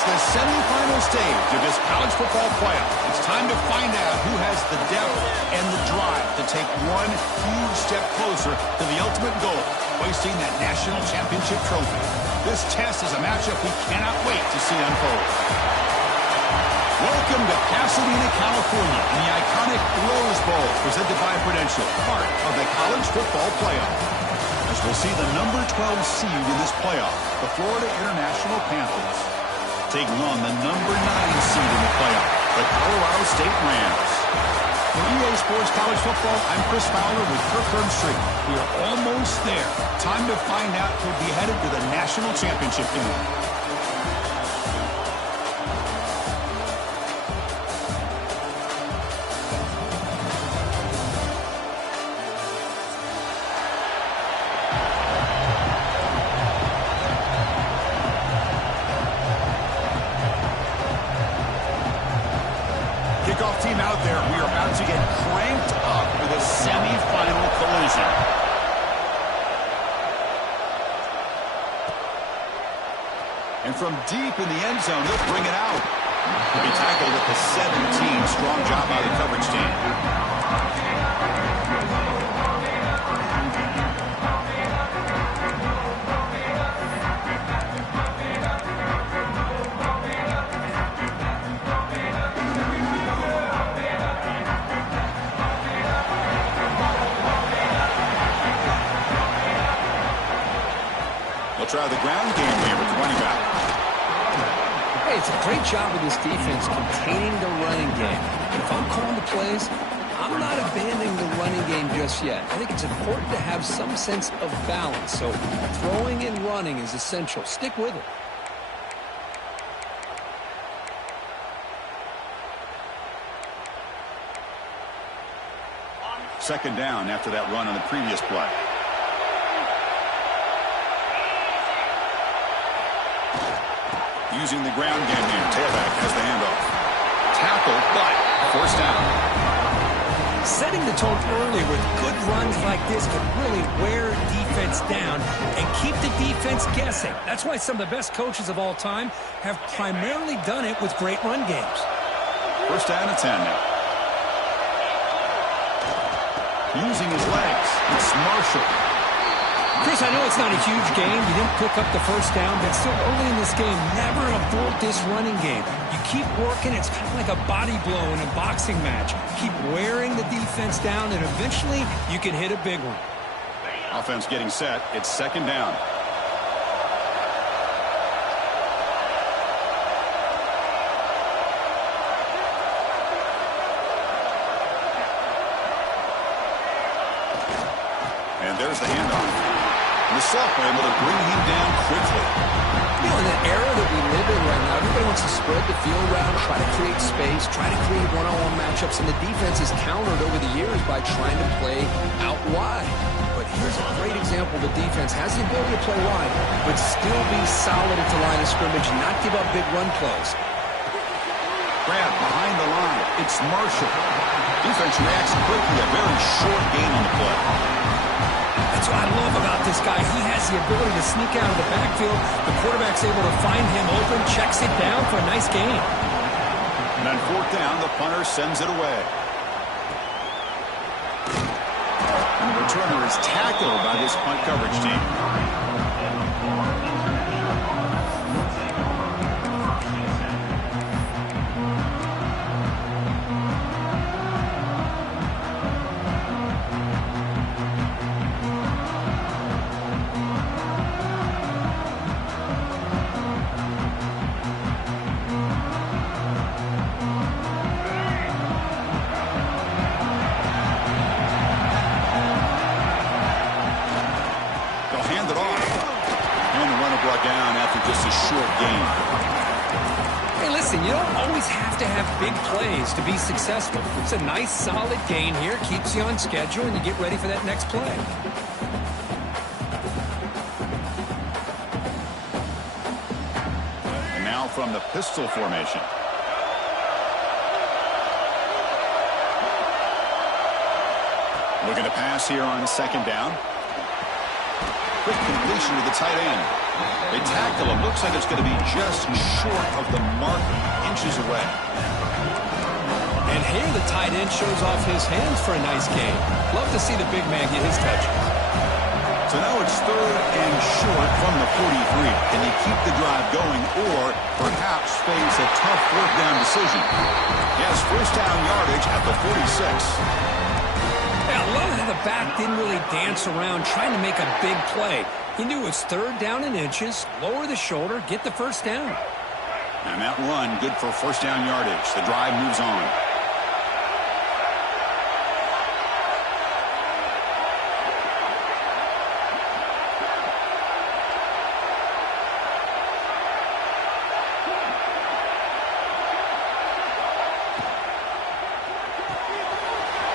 It's the semifinal stage of this college football playoff. It's time to find out who has the depth and the drive to take one huge step closer to the ultimate goal, hoisting that national championship trophy. This test is a matchup we cannot wait to see unfold. Welcome to Pasadena, California, in the iconic Rose Bowl, presented by Prudential, part of the college football playoff. As we'll see the number 12 seed in this playoff, the Florida International Panthers, taking on the number 9 seed in the playoff, the Colorado State Rams. For EA Sports College Football, I'm Chris Fowler with Kirk Herbstreit. We are almost there. Time to find out who'll be headed to the national championship game. Kickoff team out there. We are about to get cranked up with a semifinal collision. And from deep in the end zone, they'll bring it out. He'll be tackled at the 17. Strong job by the coverage team. Try the ground game here with the running back. Hey, it's a great job of this defense containing the running game. If I'm calling the plays, I'm not abandoning the running game just yet. I think it's important to have some sense of balance. So throwing and running is essential. Stick with it. Second down after that run on the previous play. Using the ground game here. Tailback has the handoff. Tackle, but forced down. Setting the tone early with good runs like this can really wear defense down and keep the defense guessing. That's why some of the best coaches of all time have primarily done it with great run games. First down and 10 now. Using his legs. It's Marshall. Chris, I know it's not a huge game. You didn't pick up the first down, but still early in this game, never abort this running game. You keep working. It's kind of like a body blow in a boxing match. Keep wearing the defense down, and eventually you can hit a big one. Offense getting set. It's second down. And there's the handoff. The sophomore able to bring him down quickly. You know, in the era that we live in right now, everybody wants to spread the field around, try to create space, try to create one-on-one matchups, and the defense is countered over the years by trying to play out wide. But here's a great example. The defense has the ability to play wide, but still be solid at the line of scrimmage and not give up big run plays. Grab behind the line. It's Marshall. Defense reacts quickly. A very short gain on the play. That's what I love about this guy. He has the ability to sneak out of the backfield. The quarterback's able to find him open, checks it down for a nice gain. And on fourth down, the punter sends it away. And the returner is tackled by this punt coverage team. Down after just a short game. Hey, listen, you don't always have to have big plays to be successful. It's a nice, solid gain here, keeps you on schedule, and you get ready for that next play. And now from the pistol formation. Looking to pass here on second down. Quick completion to the tight end. They tackle him. Looks like it's going to be just short of the mark, inches away. And here the tight end shows off his hands for a nice gain. Love to see the big man get his touches. So now it's 3rd and short from the 43. Can you keep the drive going or perhaps face a tough 4th down decision? Yes, 1st down yardage at the 46. Yeah, I love how the back didn't really dance around trying to make a big play. He knew it was 3rd down in inches, lower the shoulder, get the 1st down. And that run, good for 1st down yardage. The drive moves on.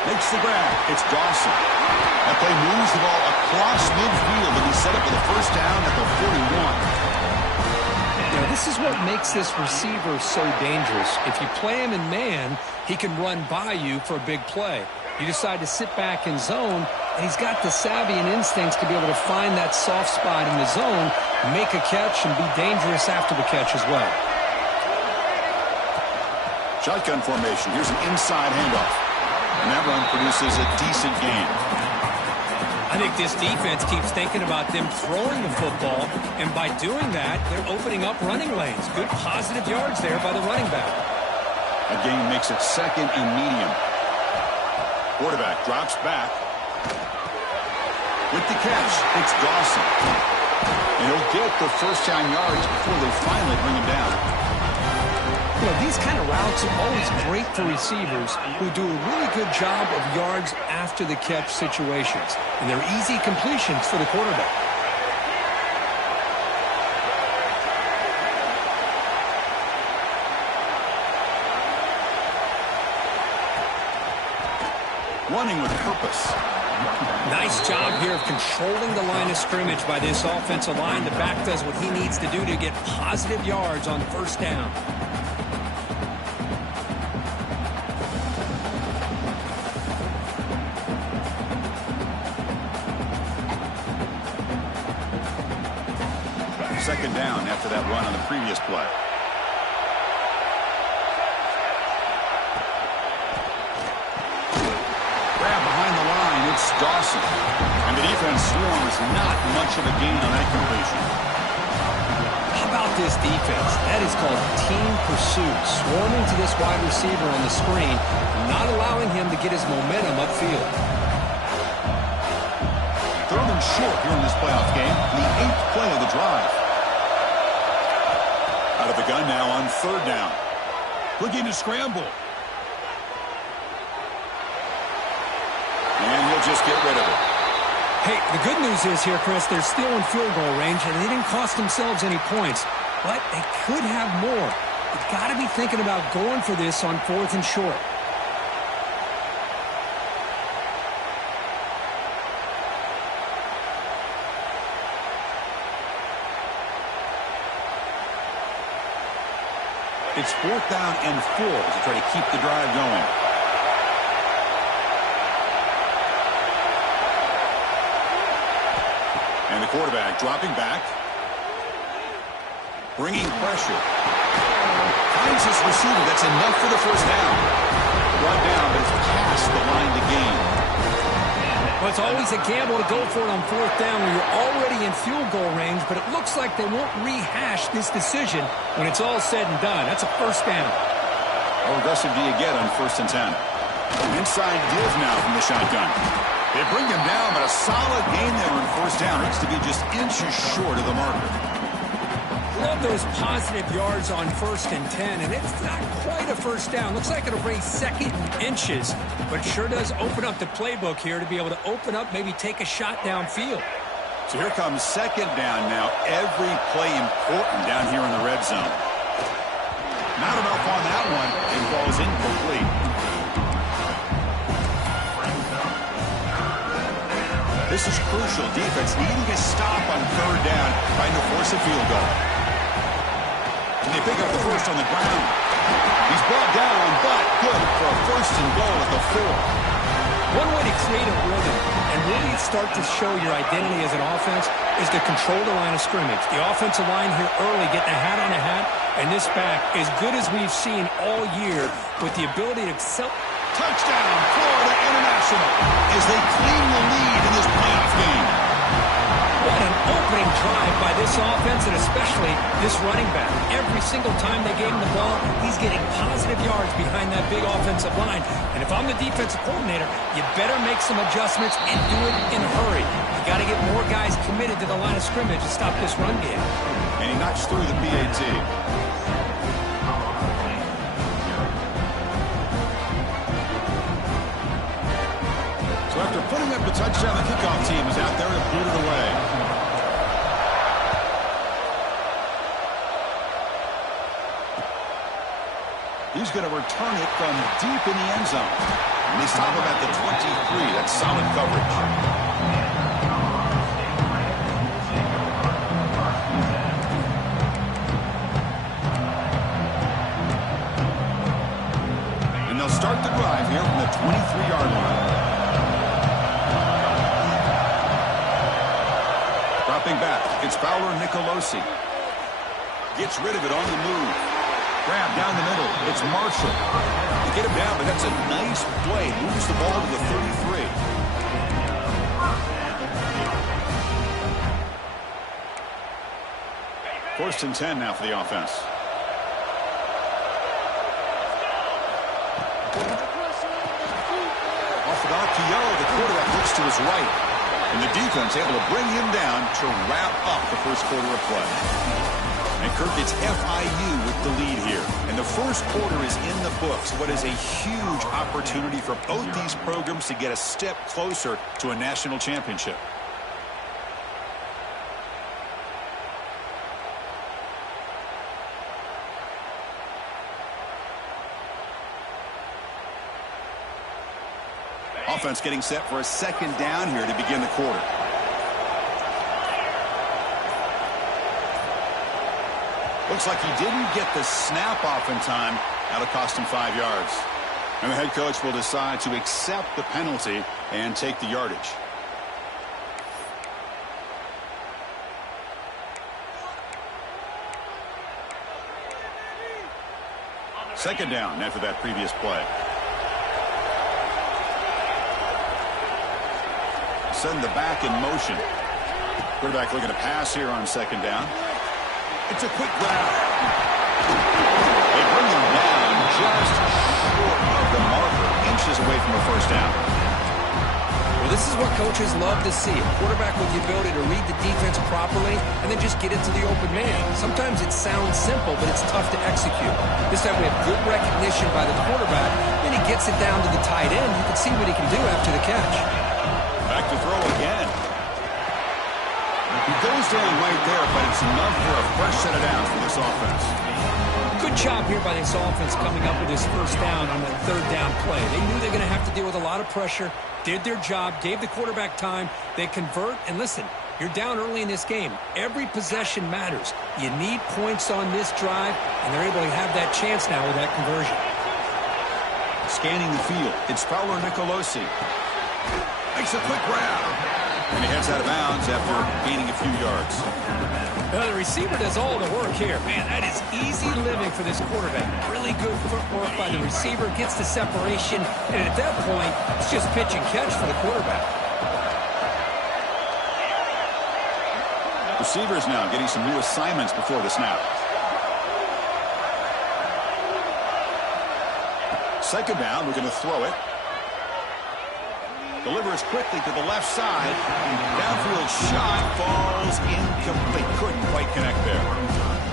Makes the grab. It's Dawson. That play moves the ball across midfield, and he set up with a 1st down at the 41. Now, this is what makes this receiver so dangerous. If you play him in man, he can run by you for a big play. You decide to sit back in zone, and he's got the savvy and instincts to be able to find that soft spot in the zone, make a catch, and be dangerous after the catch as well. Shotgun formation. Here's an inside handoff. And that run produces a decent gain. I think this defense keeps thinking about them throwing the football, and by doing that, they're opening up running lanes. Good positive yards there by the running back. A gain makes it 2nd and medium. Quarterback drops back. With the catch, it's Dawson. And he'll get the 1st down yards before they finally bring him down. You know, these kind of routes are always great for receivers who do a really good job of yards after the catch situations. And they're easy completions for the quarterback. Running with purpose. Nice job here of controlling the line of scrimmage by this offensive line. The back does what he needs to do to get positive yards on 1st down. Second down after that run on the previous play. Grab behind the line, it's Dawson. And the defense swarms, not much of a gain on that completion. How about this defense? That is called team pursuit. Swarming to this wide receiver on the screen, not allowing him to get his momentum upfield. 3rd and short here in this playoff game, the 8th play of the drive. Out of the gun now on 3rd down. Looking to scramble. And he'll just get rid of it. Hey, the good news is here, Chris, they're still in field goal range, and they didn't cost themselves any points. But they could have more. You've got to be thinking about going for this on 4th and short. It's 4th down and 4 to try to keep the drive going. And the quarterback dropping back. Bringing pressure. Finds his receiver. That's enough for the 1st down. Brought down, but it's past the line to gain. Well, it's always a gamble to go for it on 4th down when you're already in field goal range, but it looks like they won't rehash this decision when it's all said and done. That's a 1st down. How aggressive do you get on 1st and 10? Inside give now from the shotgun. They bring him down, but a solid gain there on 1st down. Looks to be just inches short of the marker. Love those positive yards on 1st and 10, and it's not quite a 1st down. Looks like it'll raise 2nd and inches, but it sure does open up the playbook here to be able to open up, maybe take a shot downfield. So here comes 2nd down now. Every play important down here in the red zone. Not enough on that one, and ball's incomplete. This is crucial. Defense needing a stop on 3rd down, trying to force a field goal. And they pick up the 1st on the ground. He's brought down, but good for a 1st and goal at the 4. One way to create a rhythm and really start to show your identity as an offense is to control the line of scrimmage. The offensive line here early getting a hat on a hat, and this back, as good as we've seen all year, with the ability to excel. Touchdown, Florida International, as they claim the lead in this playoff game. What an opening drive by this offense, and especially this running back. Every single time they gave him the ball, he's getting positive yards behind that big offensive line. And if I'm the defensive coordinator, you better make some adjustments and do it in a hurry. You got to get more guys committed to the line of scrimmage to stop this run game. And he knocks through the PAT. So after putting up the touchdown, the kickoff team is out there to boot it away. He's going to return it from deep in the end zone. And they stop him at the 23. That's solid coverage. And they'll start the drive here from the 23-yard line. Dropping back, it's Fowler Nicolosi. Gets rid of it on the move. Grab down the middle. It's Marshall. They get him down, but that's a nice play. Moves the ball to the 33. First and 10 now for the offense. Off the back to Yellow. The quarterback looks to his right. And the defense able to bring him down to wrap up the first quarter of play. And Kirk, it's FIU with the lead here. And the first quarter is in the books. What is a huge opportunity for both these programs to get a step closer to a national championship. Offense getting set for a second down here to begin the quarter. Looks like he didn't get the snap off in time. That'll cost him 5 yards. And the head coach will decide to accept the penalty and take the yardage. Second down after that previous play. Send the back in motion. Quarterback looking to pass here on second down. It's a quick grab. They bring him down just short of the marker, inches away from a first down. Well, this is what coaches love to see. A quarterback with the ability to read the defense properly and then just get it to the open man. Sometimes it sounds simple, but it's tough to execute. This time we have good recognition by the quarterback. Then he gets it down to the tight end. You can see what he can do after the catch. Back to throw again. He goes down right there, but it's enough for a fresh set of downs for this offense. Good job here by this offense coming up with this first down on that third down play. They knew they were going to have to deal with a lot of pressure, did their job, gave the quarterback time. They convert, and listen, you're down early in this game. Every possession matters. You need points on this drive, and they're able to have that chance now with that conversion. Scanning the field, it's Fowler Nicolosi. Makes a quick grab. And he heads out of bounds after gaining a few yards. The receiver does all the work here. Man, that is easy living for this quarterback. Really good footwork by the receiver. Gets the separation. And at that point, it's just pitch and catch for the quarterback. Receivers now getting some new assignments before the snap. Second down, we're going to throw it. Delivers quickly to the left side. Downfield shot falls incomplete. Couldn't quite connect there.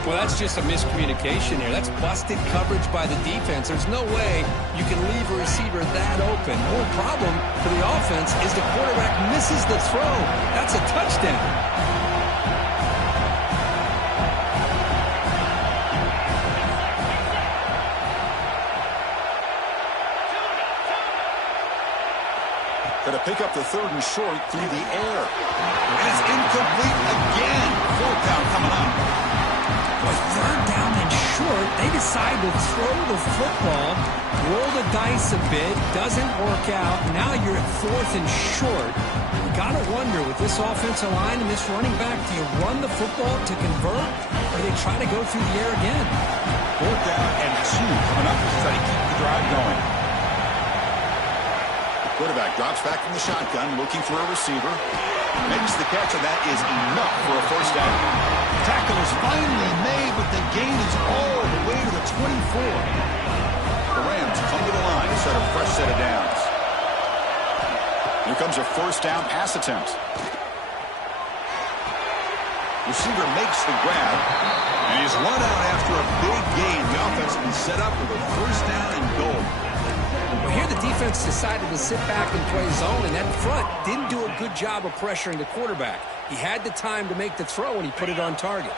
Well, that's just a miscommunication here. That's busted coverage by the defense. There's no way you can leave a receiver that open. More problem for the offense is the quarterback misses the throw. That's a touchdown. Going to pick up the third and short through the air. And it's incomplete again. Fourth down coming up. A third down and short, They decide to throw the football, roll the dice a bit, doesn't work out. Now you're at 4th and short. You got to wonder, with this offensive line and this running back, do you run the football to convert, or do they try to go through the air again? 4th down and 2 coming up to try to keep the drive going. The quarterback drops back from the shotgun, looking for a receiver. Makes the catch, and that is enough for a 1st down. Tackle is finally made, but the gain is all the way to the 24. The Rams come to the line to start a fresh set of downs. Here comes a 1st down pass attempt. Receiver makes the grab, and he's run out after a big gain. The offense will be set up with a 1st down and goal. Well, here the defense decided to sit back and play zone, and that front didn't do a good job of pressuring the quarterback. He had the time to make the throw, and he put it on target.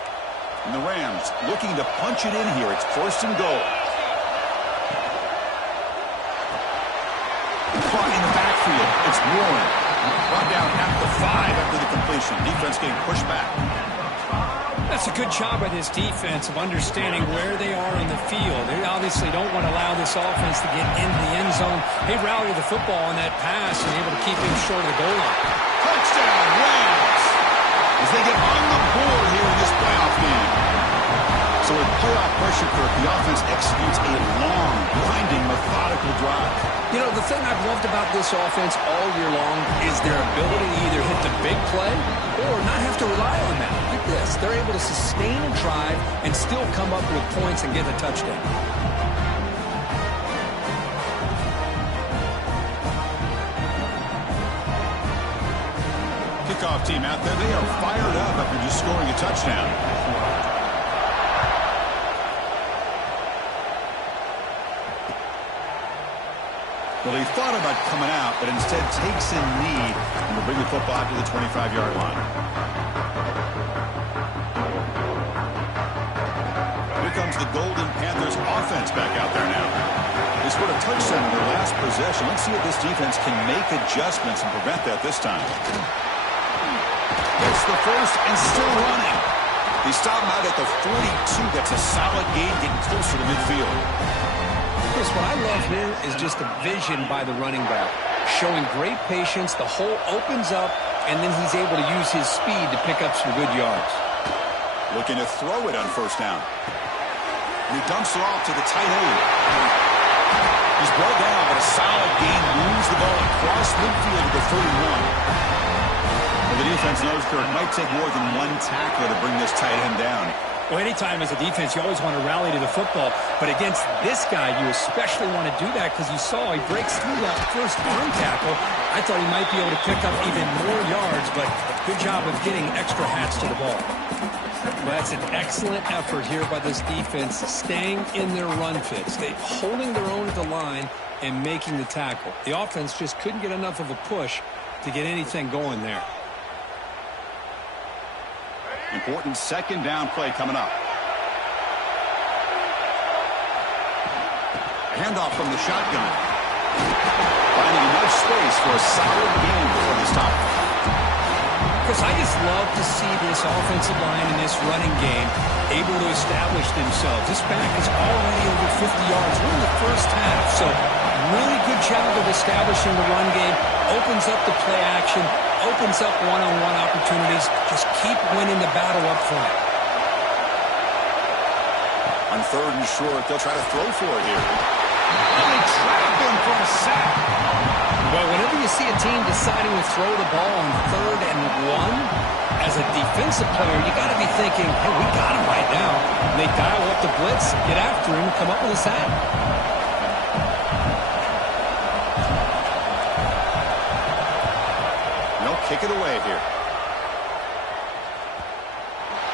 And the Rams looking to punch it in here. It's 1st and goal. Caught in the backfield. It's Warren. Brought down at the 5 after the completion. Defense getting pushed back. That's a good job by this defense of understanding where they are on the field. They obviously don't want to allow this offense to get into the end zone. They rallied the football on that pass and able to keep him short of the goal line. Touchdown, Rams! As they get on the board here in this playoff game. So with playoff pressure, Kirk, the offense executes a long, grinding, methodical drive. You know, the thing I've loved about this offense all year long is their ability to either hit the big play or not have to rely on that. Look at this. They're able to sustain a drive and still come up with points and get a touchdown. Kickoff team out there. They are fired up after just scoring a touchdown. Well, he thought about coming out, but instead takes a knee and will bring the football out to the 25-yard line. Here comes the Golden Panthers offense back out there now. They scored a touchdown in their last possession. Let's see if this defense can make adjustments and prevent that this time. Gets the first and still running. They stop him out at the 42. That's a solid gain, getting closer to midfield. Chris, what I love here is just the vision by the running back. Showing great patience, the hole opens up, and then he's able to use his speed to pick up some good yards. Looking to throw it on 1st down. And he dumps it off to the tight end. He's brought down, but a solid gain moves the ball across midfield to the 31. Well, the defense knows, Kirk, might take more than one tackler to bring this tight end down. Well, anytime as a defense, you always want to rally to the football. But against this guy, you especially want to do that because you saw he breaks through that first arm tackle. I thought he might be able to pick up even more yards, but good job of getting extra hats to the ball. Well, that's an excellent effort here by this defense, staying in their run fits. They're holding their own at the line and making the tackle. The offense just couldn't get enough of a push to get anything going there. Important 2nd down play coming up. Handoff from the shotgun. Finding enough space for a solid gain before they stop. Chris, I just love to see this offensive line in this running game able to establish themselves. This back is already over 50 yards. We're in the first half, so really good job of establishing the run game. Opens up the play action, opens up one-on-one opportunities. Just keep winning the battle up front. On 3rd and short, they'll try to throw for it here. And they trap him for a sack. Well, whenever you see a team deciding to throw the ball on 3rd and 1, as a defensive player, you got to be thinking, hey, we got him right now. And they dial up the blitz, get after him, come up with a sack. Kick it away here.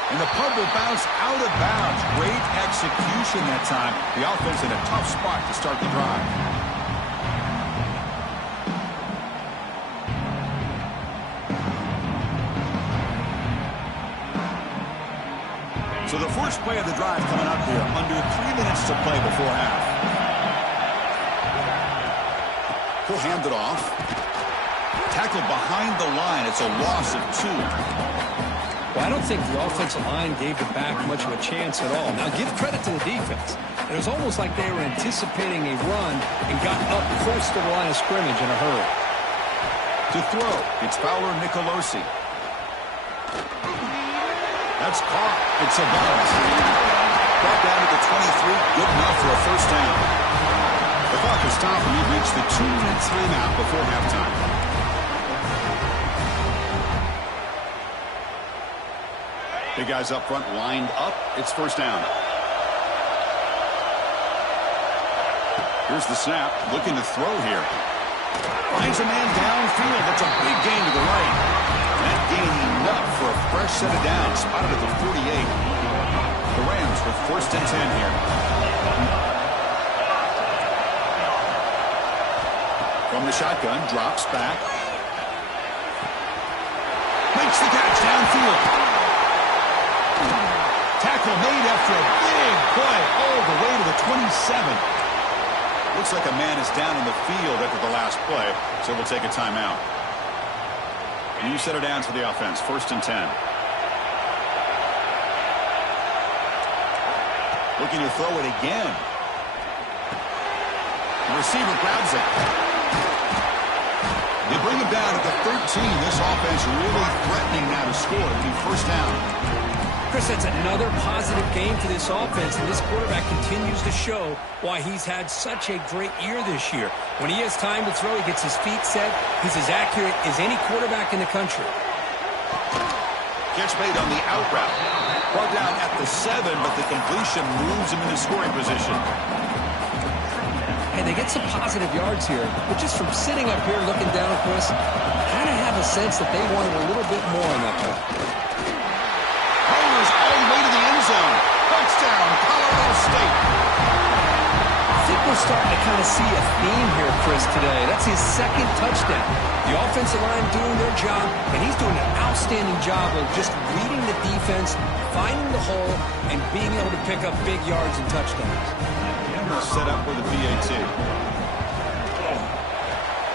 And the punt will bounce out of bounds. Great execution that time. The offense in a tough spot to start the drive. So the first play of the drive coming up here. Under 3 minutes to play before half. He'll hand it off. Tackled behind the line. It's a loss of 2. Well, I don't think the offensive line gave the back much of a chance at all. Now, give credit to the defense. It was almost like they were anticipating a run and got up close to the line of scrimmage in a hurry. To throw, it's Fowler Nicolosi. That's caught. It's a bounce. Brought down to the 23. Good enough for a first down. The clock is stopped and we've reached the 2-minute timeout before halftime. Big guys up front lined up. It's first down. Here's the snap. Looking to throw here. Finds a man downfield. That's a big gain to the right. That gain enough for a fresh set of downs. Spotted at the 48. The Rams with first and 10 here. From the shotgun, drops back. Makes the catch downfield. Tackle made after a big play all the way to the 27. Looks like a man is down in the field after the last play, so we'll take a timeout. New set of downs for the offense, first and 10. Looking to throw it again. The receiver grabs it. They bring him down at the 13. This offense really threatening now to score. It'll be first down. Chris, that's another positive game for this offense, and this quarterback continues to show why he's had such a great year this year. When he has time to throw, he gets his feet set. He's as accurate as any quarterback in the country. Catch made on the out route. Brought down at the 7, but the completion moves him into scoring position. And they get some positive yards here, but just from sitting up here looking down, Chris, kind of have a sense that they wanted a little bit more on that play. All the way to the end zone. Touchdown, Colorado State. I think we're starting to kind of see a theme here, Chris, today. That's his second touchdown. The offensive line doing their job, and he's doing an outstanding job of just reading the defense, finding the hole, and being able to pick up big yards and touchdowns. And they'll set up with a PAT.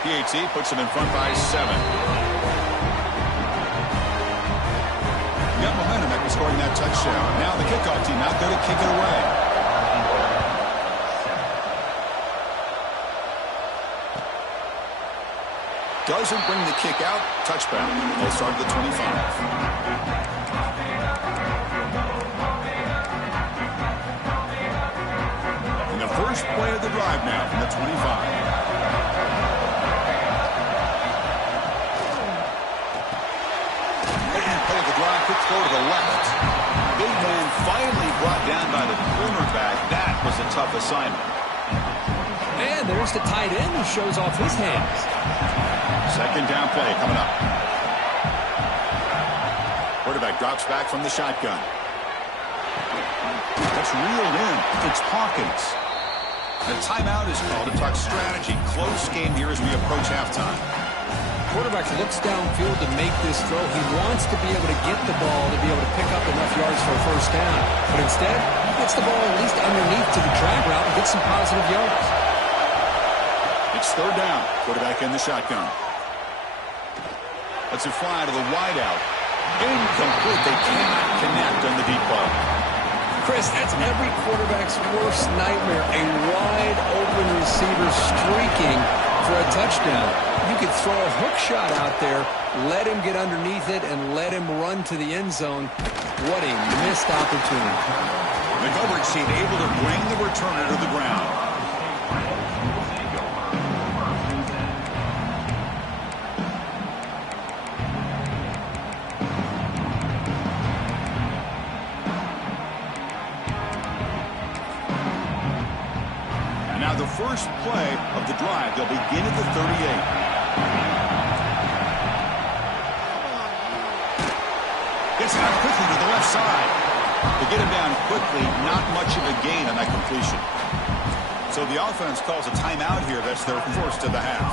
PAT puts him in front by 7. Got momentum after scoring that touchdown. Now the kickoff team out there to kick it away. Doesn't bring the kick out. Touchback. They'll start at the 25. And the first play of the drive now from the 25. Quick throw to the left. Big man finally brought down by the cornerback. That was a tough assignment. And there's the tight end who shows off his hands. Second down play coming up. Quarterback drops back from the shotgun. That's reeled in. It's Hawkins. The timeout is called to talk strategy. Close game here as we approach halftime. Quarterback looks downfield to make this throw. He wants to be able to get the ball to be able to pick up enough yards for a first down. But instead, he gets the ball at least underneath to the drag route and gets some positive yards. It's third down. Quarterback in the shotgun. That's a fly to the wideout. Incomplete. They cannot connect on the deep ball. Chris, that's every quarterback's worst nightmare. A wide open receiver streaking for a touchdown. You could throw a hook shot out there, let him get underneath it, and let him run to the end zone. What a missed opportunity. The coverage team able to bring the returner to the ground. And now the first play of the drive, they'll begin at the 38. Gets it out quickly to the left side. To get him down quickly, not much of a gain on that completion. So the offense calls a timeout here. That's their first of the half.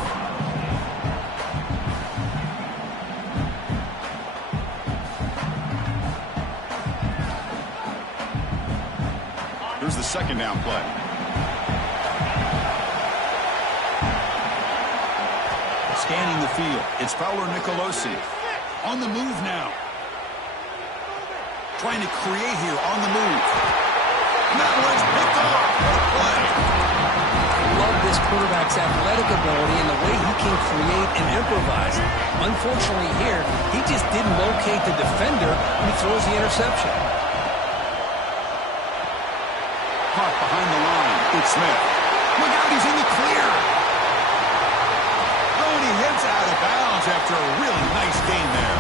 Here's the second down play. Scanning the field. It's Fowler Nicolosi. On the move now. trying to create here on the move. And that one's picked off. What a play. I love this quarterback's athletic ability and the way he can create and improvise. Unfortunately here, he just didn't locate the defender when he throws the interception. Caught behind the line. It's Smith. Look out, he's in the clear. Oh, and he heads out of bounds after a really nice game there.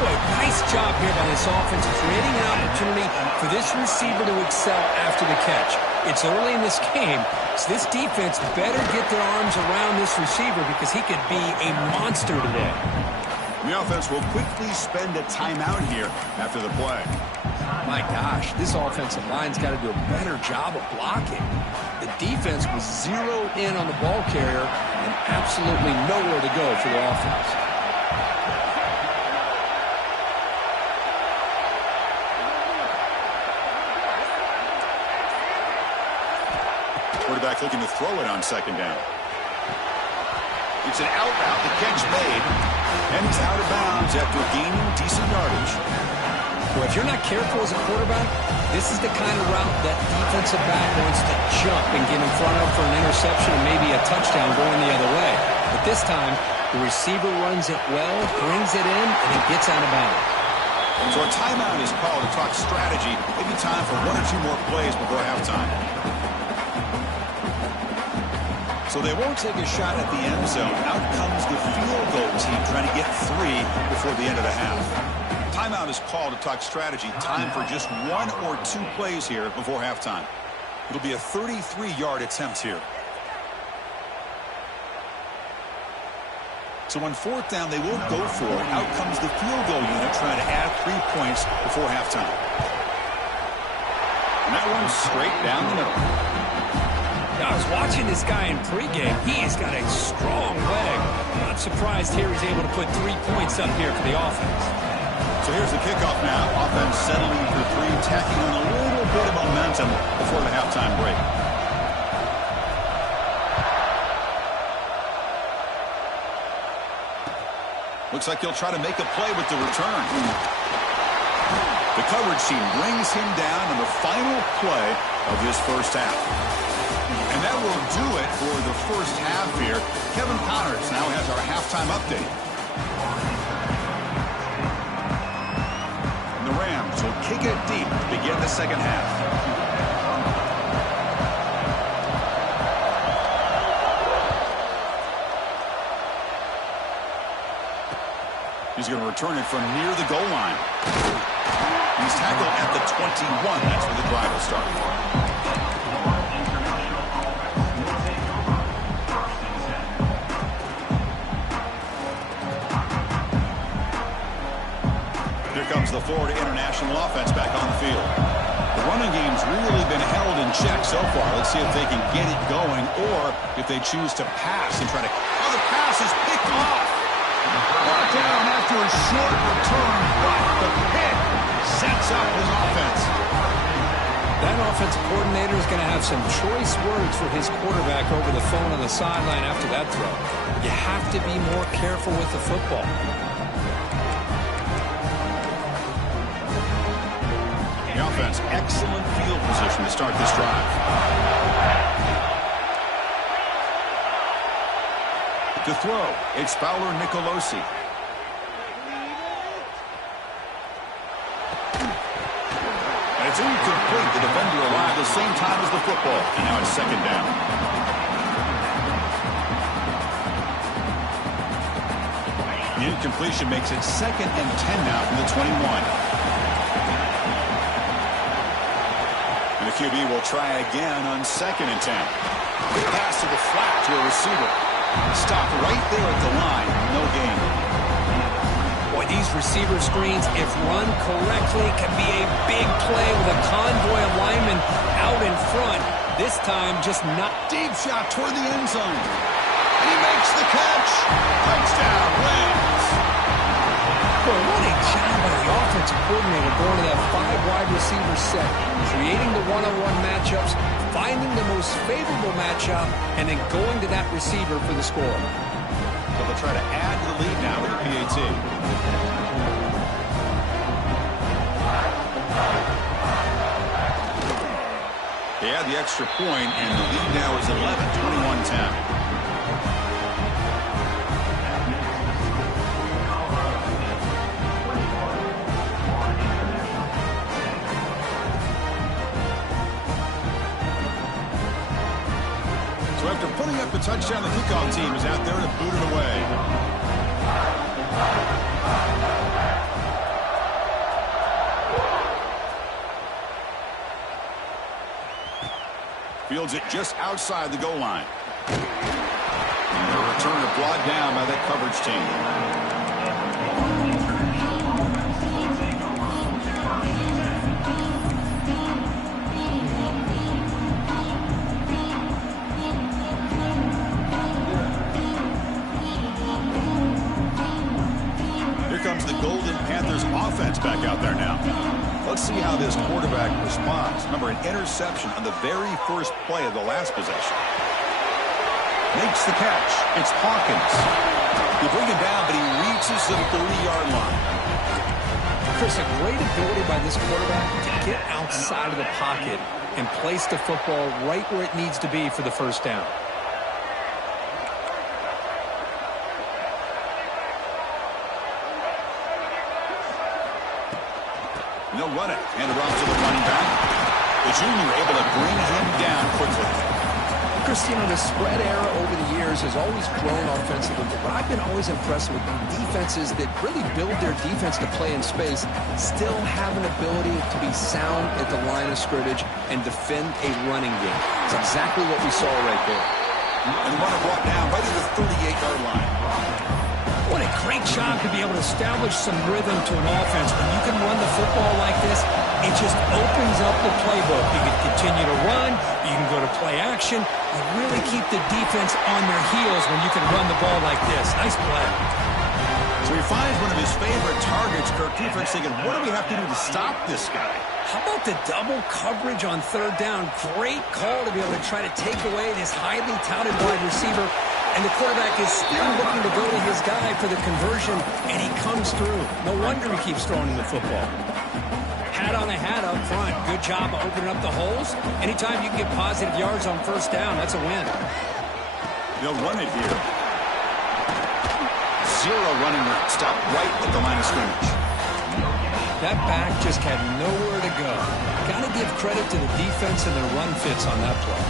Boy, nice job here by this offense, creating an opportunity for this receiver to excel after the catch. It's early in this game, so this defense better get their arms around this receiver because he could be a monster today. The offense will quickly spend a timeout here after the play. My gosh, this offensive line's got to do a better job of blocking. The defense was zeroed in on the ball carrier and absolutely nowhere to go for the offense. Quarterback looking to throw it on second down. It's an out route, the catch made, and he's out of bounds after gaining decent yardage. Well, if you're not careful as a quarterback, this is the kind of route that defensive back wants to jump and get in front of for an interception and maybe a touchdown going the other way. But this time, the receiver runs it well, brings it in, and it gets out of bounds. So a timeout is called to talk strategy. Maybe time for one or two more plays before halftime. So they won't take a shot at the end zone. Out comes the field goal team trying to get 3 before the end of the half. Timeout is called to talk strategy. Time for just 1 or 2 plays here before halftime. It'll be a 33-yard attempt here. So on 4th down, they won't go for it. Out comes the field goal unit trying to add 3 points before halftime. And that one's straight down the middle. I was watching this guy in pregame. He's got a strong leg. I'm not surprised here he's able to put 3 points up here for the offense. So here's the kickoff now. Offense settling for 3, tacking on a little bit of momentum before the halftime break. Looks like he'll try to make a play with the return. The coverage team brings him down on the final play of this first half. And that will do it for the first half here. Kevin Connors now has our halftime update. And the Rams will kick it deep to begin the second half. He's going to return it from near the goal line. He's tackled at the 21. That's where the drive will start. Comes the Florida International offense back on the field. The running game's really been held in check so far. Let's see if they can get it going or if they choose to pass and try to... Oh, the pass is picked off. Brought down after a short return, but the pick sets up his offense. That offensive coordinator is going to have some choice words for his quarterback over the phone on the sideline after that throw. You have to be more careful with the football. The offense, excellent field position to start this drive. To throw, it's Fowler Nicolosi. And it's incomplete. The defender arrived at the same time as the football. And now it's second down. The incompletion makes it 2nd and 10 now from the 21. The QB will try again on 2nd and 10. Quick pass to the flat to a receiver. Stopped right there at the line. No gain. Boy, these receiver screens, if run correctly, can be a big play with a convoy of linemen out in front. This time, just not. Deep shot toward the end zone. And he makes the catch. Touchdown, Rams. Boy, what a job by the offensive coordinator going to that 5-wide receiver set, creating the one-on-one matchups, finding the most favorable matchup, and then going to that receiver for the score. So they'll try to add to the lead now with the PAT. They had the extra point, and the lead now is 11, 21-10. So after putting up the touchdown, the kickoff team is out there to boot it away. Fields it just outside the goal line. And the return is brought down by that coverage team. Here comes the Golden Panthers offense back out there now. Let's see how this quarterback responds. Remember, an interception on the very first play of the last possession. Makes the catch. It's Hawkins. They bring him down, but he reaches the 30-yard line. Chris, a great ability by this quarterback to get outside of the pocket and place the football right where it needs to be for the first down. They'll run it. Hand it off to the running back. The junior able to bring him down quickly. Chris, you know, the spread era over the years has always grown offensively, but I've been always impressed with defenses that really build their defense to play in space, still have an ability to be sound at the line of scrimmage and defend a running game. It's exactly what we saw right there. And the runner brought down right at the 38-yard line. What a great job to be able to establish some rhythm to an offense. When you can run the football like this, it just opens up the playbook. You can continue to run. You can go to play action. You really keep the defense on their heels when you can run the ball like this. Nice play. So he finds one of his favorite targets. Kirk defense thinking, what do we have to do to stop this guy? How about the double coverage on third down? Great call to be able to try to take away this highly touted wide receiver. And the quarterback is still looking to go to his guy for the conversion, and he comes through. No wonder he keeps throwing the football. Hat on a hat up front. Good job of opening up the holes. Anytime you can get positive yards on first down, that's a win. They'll run it here. Zero running route. Stop right at the line of scrimmage. That back just had nowhere to go. Got to give credit to the defense and their run fits on that play.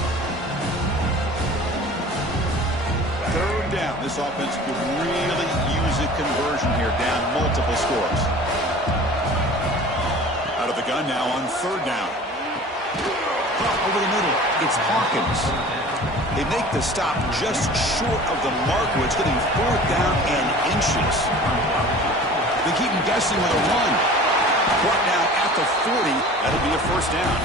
Third down. This offense could really use a conversion here, down multiple scores. Out of the gun now on third down. Over the middle, it's Hawkins. They make the stop just short of the mark, where it's getting fourth down and inches. They keep him guessing with a run. Brought down at the 40. That'll be a first down.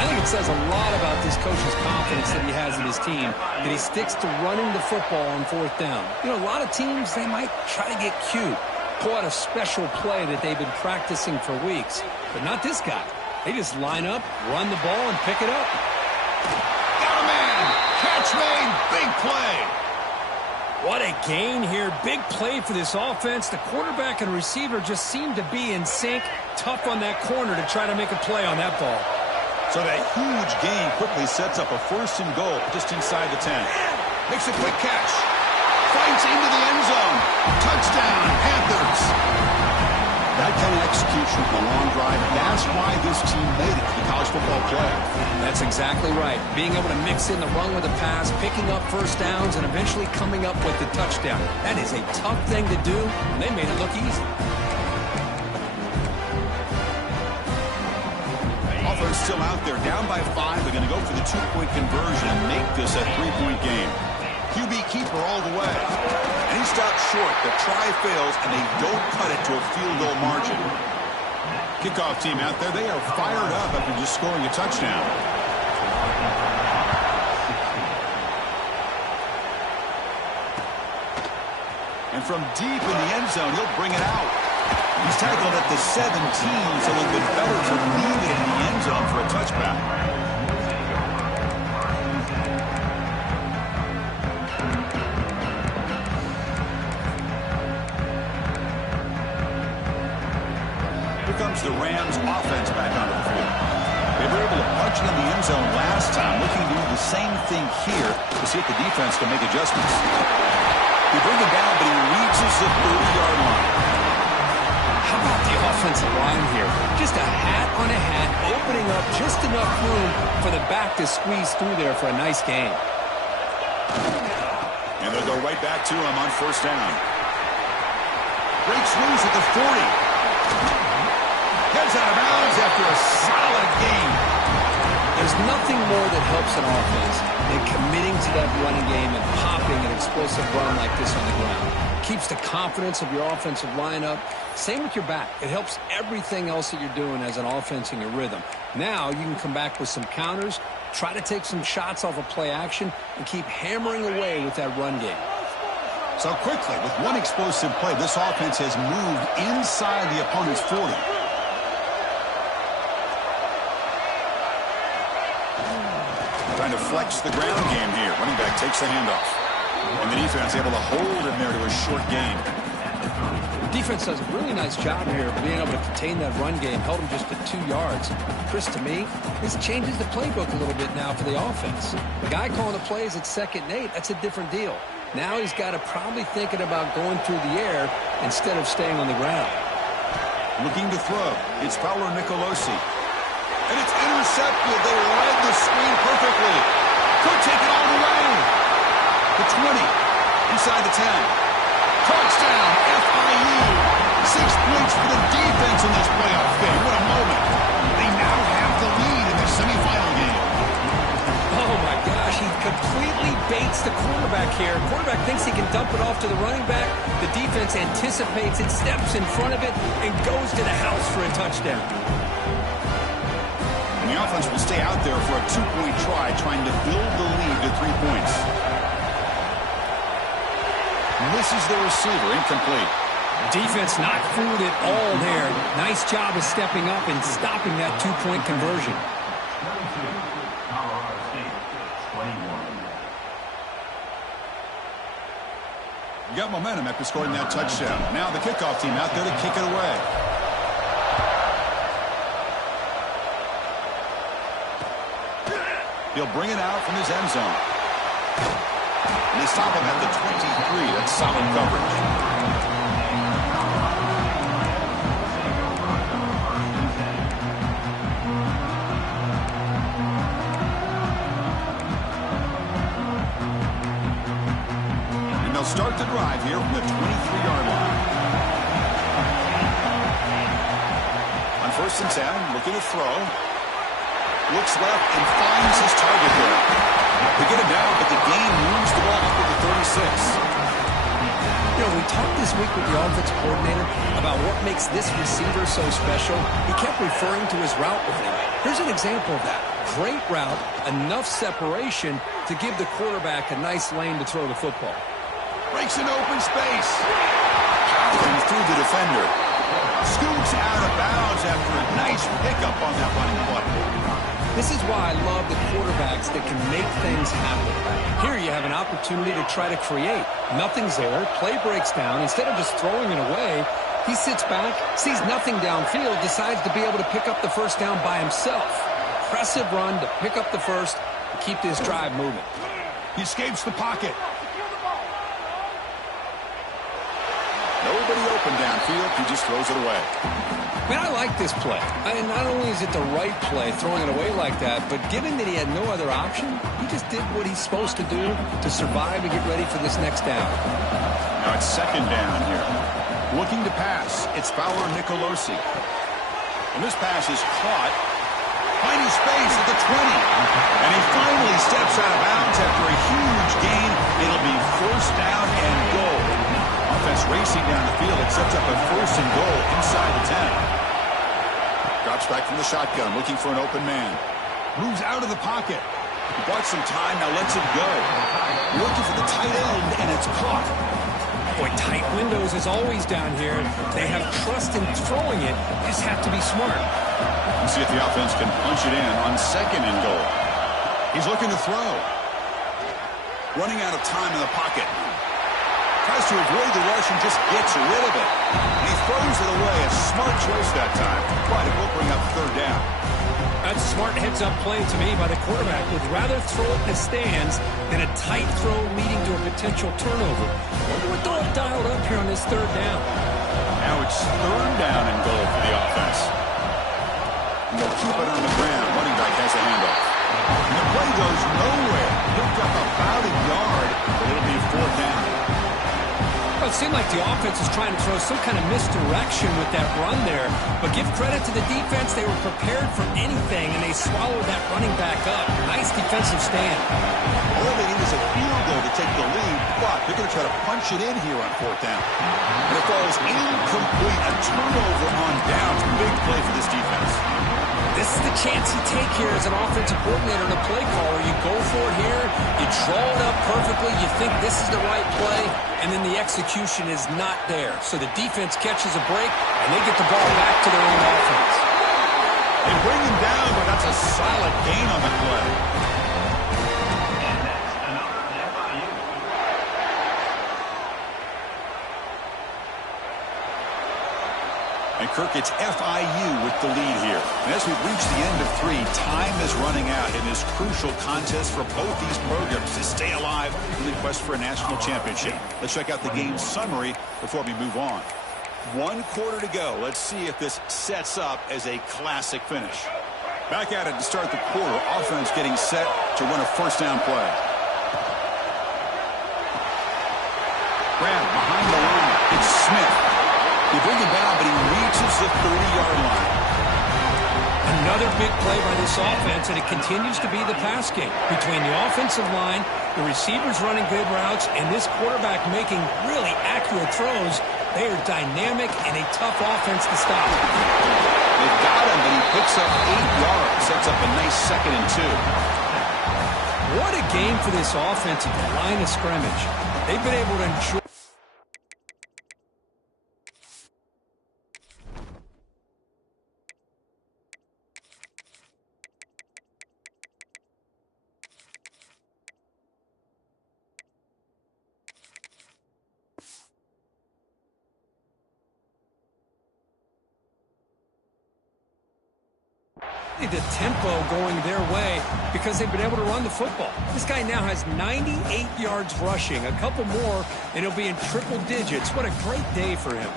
I think it says a lot about this coach's confidence that he has in his team, that he sticks to running the football on fourth down. You know, a lot of teams, they might try to get cute, pull out a special play that they've been practicing for weeks. But not this guy. They just line up, run the ball, and pick it up. Got a man! Catch made! Big play! What a gain here. Big play for this offense. The quarterback and receiver just seem to be in sync. Tough on that corner to try to make a play on that ball. So that huge gain quickly sets up a first and goal just inside the 10. Makes a quick catch. Fights into the end zone. Touchdown, Panthers. That kind of execution from a long drive, that's why this team made it to the college football playoff. That's exactly right. Being able to mix in the run with the pass, picking up first downs, and eventually coming up with the touchdown. That is a tough thing to do, and they made it look easy. Offense still out there, down by 5. They're going to go for the 2-point conversion and make this a 3-point game. QB keeper all the way. And he stops short. The try fails, and they don't cut it to a field goal margin. Kickoff team out there, they are fired up after just scoring a touchdown. And from deep in the end zone, he'll bring it out. He's tackled at the 17, so it'll be better to leave it in the end zone for a touchback. Here comes the Rams offense back onto the field. They were able to punch it in the end zone last time, looking to do the same thing here to see if the defense can make adjustments. They bring it down, but he reaches the 30-yard line. How about the offensive line here? Just a hat on a hat, opening up just enough room for the back to squeeze through there for a nice gain. And they'll go right back to him on first down. Breaks loose at the 40. Gets out of bounds after a solid game. There's nothing more that helps an offense than committing to that running game and popping an explosive run like this on the ground. Keeps the confidence of your offensive lineup. Same with your back. It helps everything else that you're doing as an offense in your rhythm. Now you can come back with some counters, try to take some shots off of play action, and keep hammering away with that run game. So quickly, with one explosive play, this offense has moved inside the opponent's 40. Trying to flex the ground game here. Running back takes the handoff. And the defense able to hold him there to a short gain. The defense does a really nice job here of being able to contain that run game, held him just at 2 yards. Chris, to me, this changes the playbook a little bit now for the offense. The guy calling the plays at 2nd and 8, that's a different deal. Now he's got to probably thinking about going through the air instead of staying on the ground. Looking to throw. It's Fowler Nicolosi. And it's intercepted. They read the screen perfectly. Could take it all the way. The 20. Inside the 10. Touchdown, FIU. 6 points for the defense in this playoff game. What a moment. They now have the lead in the semifinal game. Oh, my gosh. He completely baits the quarterback here. Quarterback thinks he can dump it off to the running back. The defense anticipates it, steps in front of it, and goes to the house for a touchdown. The offense will stay out there for a 2-point try, trying to build the lead to 3 points. Misses the receiver, incomplete. Defense not fooled at all there. Nice job of stepping up and stopping that 2-point conversion. You got momentum after scoring that touchdown. Now the kickoff team out there to kick it away. He'll bring it out from his end zone. And they stop him at the 23. That's solid coverage. And they'll start the drive here from the 23-yard line. On first and 10, looking to throw. Looks left and finds his target there. They get him down, but the game moves the ball up to the 36. You know, we talked this week with the offensive coordinator about what makes this receiver so special. He kept referring to his route running. Here's an example of that. Great route, enough separation to give the quarterback a nice lane to throw the football. Breaks an open space. Powering through the defender. Scoots out of bounds after a nice pickup on that running play. This is why I love the quarterbacks that can make things happen. Here you have an opportunity to try to create. Nothing's there. Play breaks down. Instead of just throwing it away, he sits back, sees nothing downfield, decides to be able to pick up the first down by himself. Impressive run to pick up the first and keep this drive moving. He escapes the pocket. Nobody open downfield. He just throws it away. Man, I like this play. Not only is it the right play, throwing it away like that, but given that he had no other option, he just did what he's supposed to do to survive and get ready for this next down. Now it's second down here. Looking to pass. It's Fowler Nicolosi. And this pass is caught. Finding space at the 20. And he finally steps out of bounds after a huge gain. It'll be first down and goal. Offense racing down the field. It sets up a first and goal inside the 10. Drops back from the shotgun, looking for an open man. Moves out of the pocket. He bought some time, now lets it go. Looking for the tight end, and it's caught. Boy, tight windows is always down here. They have trust in throwing it. Just have to be smart. Let's see if the offense can punch it in on second and goal. He's looking to throw. Running out of time in the pocket. Tries to avoid the rush and just gets rid of it. And he throws it away. A smart choice that time. But it will bring up third down. That's a smart heads-up play to me by the quarterback. Would rather throw it in the stands than a tight throw leading to a potential turnover. Wonder what they'll have dialed up here on this third down. Now it's third down and goal for the offense. And they'll keep it on the ground. Running back has a handoff. And the play goes nowhere. Picked up about a yard, but it'll be fourth down. Well, it seemed like the offense was trying to throw some kind of misdirection with that run there. But give credit to the defense. They were prepared for anything, and they swallowed that running back up. Nice defensive stand. All they need is a field goal to take the lead, but they're going to try to punch it in here on fourth down. And it falls incomplete. A turnover on downs. Big play for this defense. This is the chance you take here as an offensive coordinator and a play caller. You go for it here, you draw it up perfectly, you think this is the right play, and then the execution is not there. So the defense catches a break, and they get the ball back to their own offense. They bring him down, but that's a solid gain on the play. And Kirk, it's FIU with the lead here. And as we've reached the end of 3, time is running out in this crucial contest for both these programs to stay alive in the quest for a national championship. Let's check out the game summary before we move on. 1 quarter to go. Let's see if this sets up as a classic finish. Back at it to start the quarter. Offense getting set to run a first down play. Grab behind the line. It's Smith. They bring him down, but he reaches the 30-yard line. Another big play by this offense, and it continues to be the pass game. Between the offensive line, the receivers running good routes, and this quarterback making really accurate throws, they are dynamic and a tough offense to stop. They've got him, but he picks up 8 yards. Sets up a nice 2nd and 2. What a game for this offense at the line of scrimmage. They've been able to enjoy. The tempo going their way because they've been able to run the football. This guy now has 98 yards rushing, a couple more, and he'll be in triple digits. What a great day for him.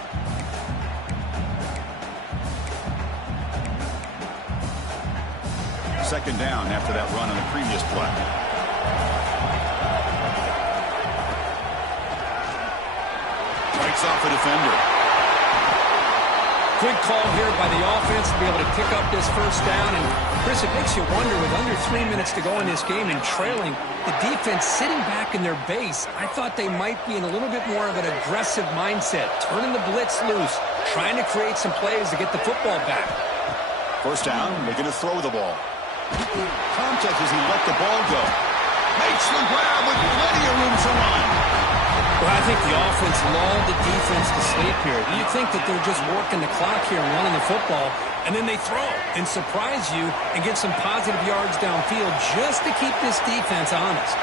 Second down after that run on the previous play. Breaks off a defender. Good call here by the offense to be able to pick up this first down. And, Chris, it makes you wonder, with under 3 minutes to go in this game and trailing, the defense sitting back in their base, I thought they might be in a little bit more of an aggressive mindset, turning the blitz loose, trying to create some plays to get the football back. First down, looking to throw the ball. Contact as he let the ball go. Makes the grab with plenty of room to run. Well, I think the offense lulled the defense to sleep here. You think that they're just working the clock here and running the football, and then they throw and surprise you and get some positive yards downfield just to keep this defense honest.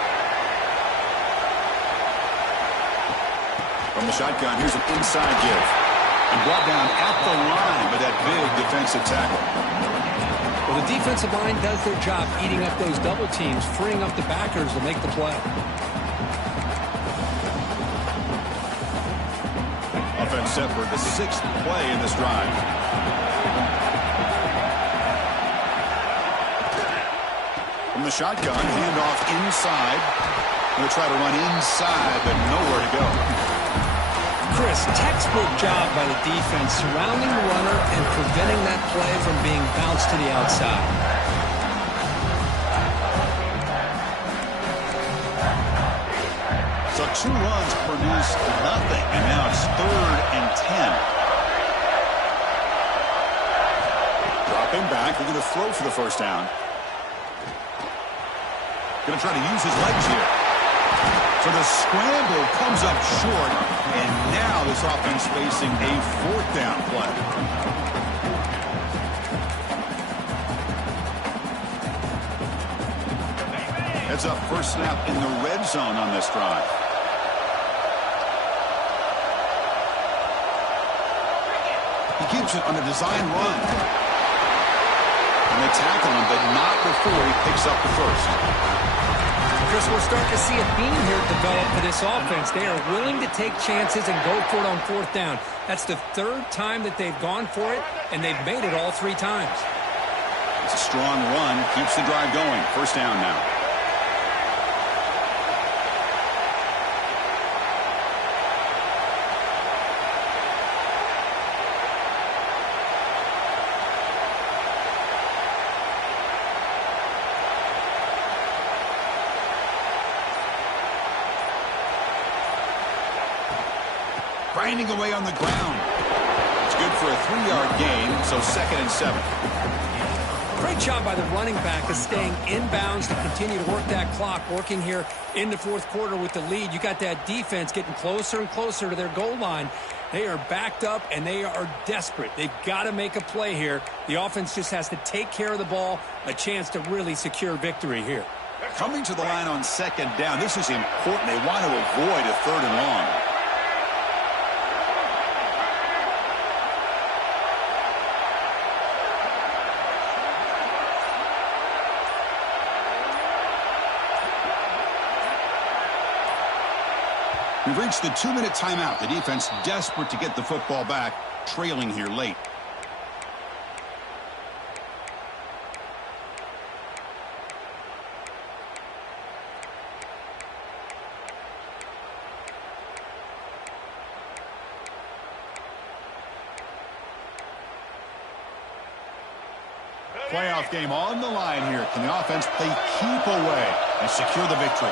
From the shotgun, here's an inside give. And brought down at the line with that big defensive tackle. Well, the defensive line does their job eating up those double teams, freeing up the backers to make the play. Offense set for the 6th play in this drive. From the shotgun, handoff inside. Going to try to run inside, but nowhere to go. Chris, textbook job by the defense surrounding the runner and preventing that play from being bounced to the outside. So 2 runs produced nothing, and now it's 3rd and 10. Dropping back, they're going to throw for the first down. Going to try to use his legs here. So the scramble comes up short, and now this offense facing a 4th down play. Heads up, first snap in the red zone on this drive. He keeps it on a design run. And they tackle him, but not before he picks up the first. Chris, we're starting to see a theme here develop for this offense. They are willing to take chances and go for it on fourth down. That's the third time that they've gone for it, and they've made it all 3 times. It's a strong run, keeps the drive going. First down now. Grinding away on the ground. It's good for a 3-yard gain, so 2nd and 7. Great job by the running back of staying inbounds to continue to work that clock, working here in the fourth quarter with the lead. You got that defense getting closer and closer to their goal line. They are backed up, and they are desperate. They've got to make a play here. The offense just has to take care of the ball, a chance to really secure victory here. Coming to the line on 2nd down, this is important. They want to avoid a 3rd and long. We've reached the 2-minute timeout. The defense desperate to get the football back, trailing here late. Playoff game on the line here. Can the offense play keep away and secure the victory?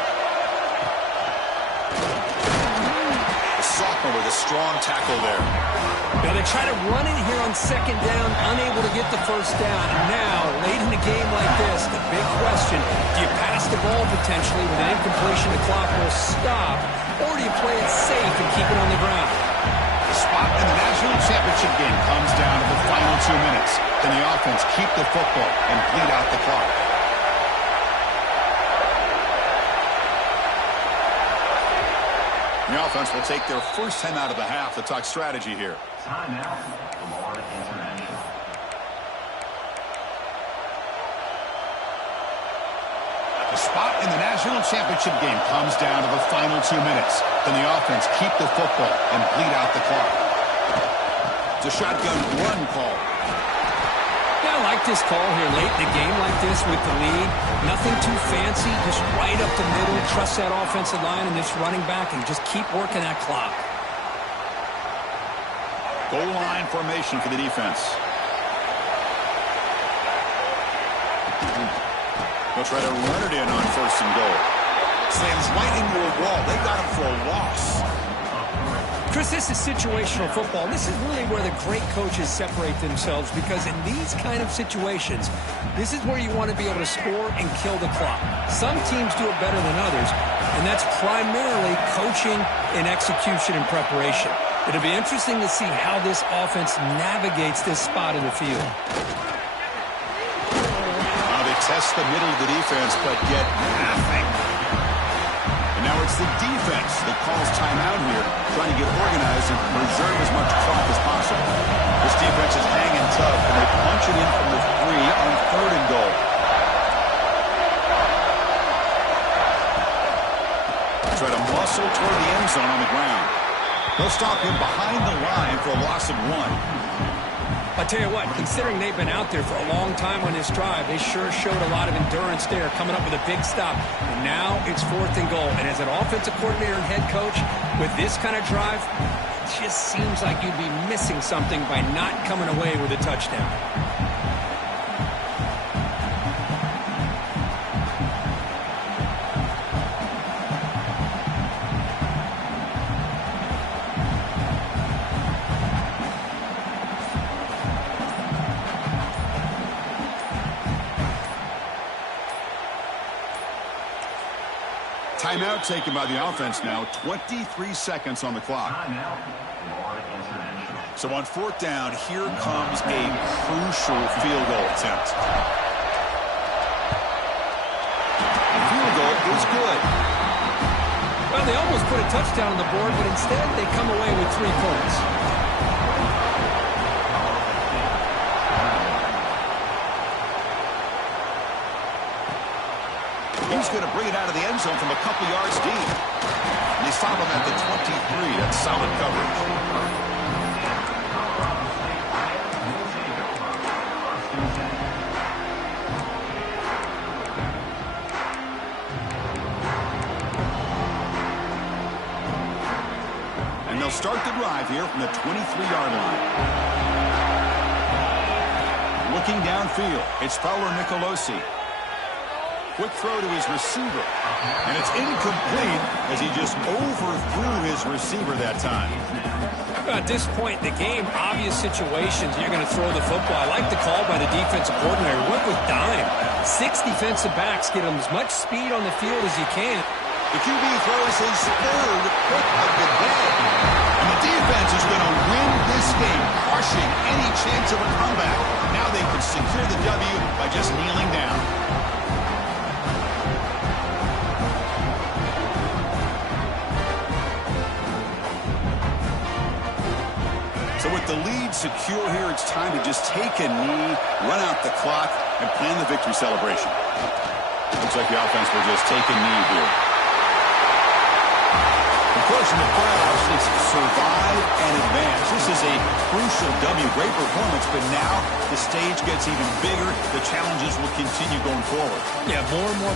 Sophomore with a strong tackle there. Now they try to run it here on 2nd down, unable to get the first down. And now, late in a game like this, the big question, do you pass the ball potentially with an incompletion? The clock will stop, or do you play it safe and keep it on the ground? The spot in the national championship game comes down to the final 2 minutes. Can the offense keep the football and bleed out the clock? The offense will take their first time out of the half to talk strategy here. Timeout, Florida International. The spot in the national championship game comes down to the final 2 minutes. Can the offense keep the football and bleed out the clock? It's a shotgun run call. Yeah, I like this call here late in the game like this with the lead. Nothing too fancy, just right up the middle. Trust that offensive line and this running back and just keep working that clock. Goal line formation for the defense. They'll try to run it in on 1st and goal. Slams right into a wall. They got him for a loss. Chris, this is situational football. This is really where the great coaches separate themselves, because in these kind of situations, this is where you want to be able to score and kill the clock. Some teams do it better than others, and that's primarily coaching and execution and preparation. It'll be interesting to see how this offense navigates this spot of the field. Now they test the middle of the defense, but get nothing. And now it's the defense that calls timeout here, trying to get organized and preserve as much clock as possible. This defense is hanging tough, and they punch it in from the 3 on 3rd and goal. Try to muscle toward the end zone on the ground. They'll stop him behind the line for a loss of 1. I tell you what, considering they've been out there for a long time on this drive, they sure showed a lot of endurance there, coming up with a big stop. And now it's 4th and goal. And as an offensive coordinator and head coach, with this kind of drive, it just seems like you'd be missing something by not coming away with a touchdown. Timeout taken by the offense now. 23 seconds on the clock. Timeout, Florida International. So on 4th down, here comes a crucial field goal attempt. The field goal is good. Well, they almost put a touchdown on the board, but instead they come away with 3 points. out of the end zone from a couple yards deep. And they stop him at the 23. That's solid coverage. And they'll start the drive here from the 23-yard line. Looking downfield, it's Fowler Nicolosi. Quick throw to his receiver. And it's incomplete as he just overthrew his receiver that time. At this point in the game, obvious situations, you're going to throw the football. I like the call by the defensive coordinator. Went with dime. 6 defensive backs get him as much speed on the field as you can. The QB throws his third pick of the day. And the defense is going to win this game, crushing any chance of a comeback. Now they can secure the W by just kneeling down. So with the lead secure here, it's time to just take a knee, run out the clock, and plan the victory celebration. Looks like the offense will just take a knee here. Of course, in the playoffs, it's survive and advance. This is a crucial W. Great performance, but now the stage gets even bigger. The challenges will continue going forward. Yeah, more and more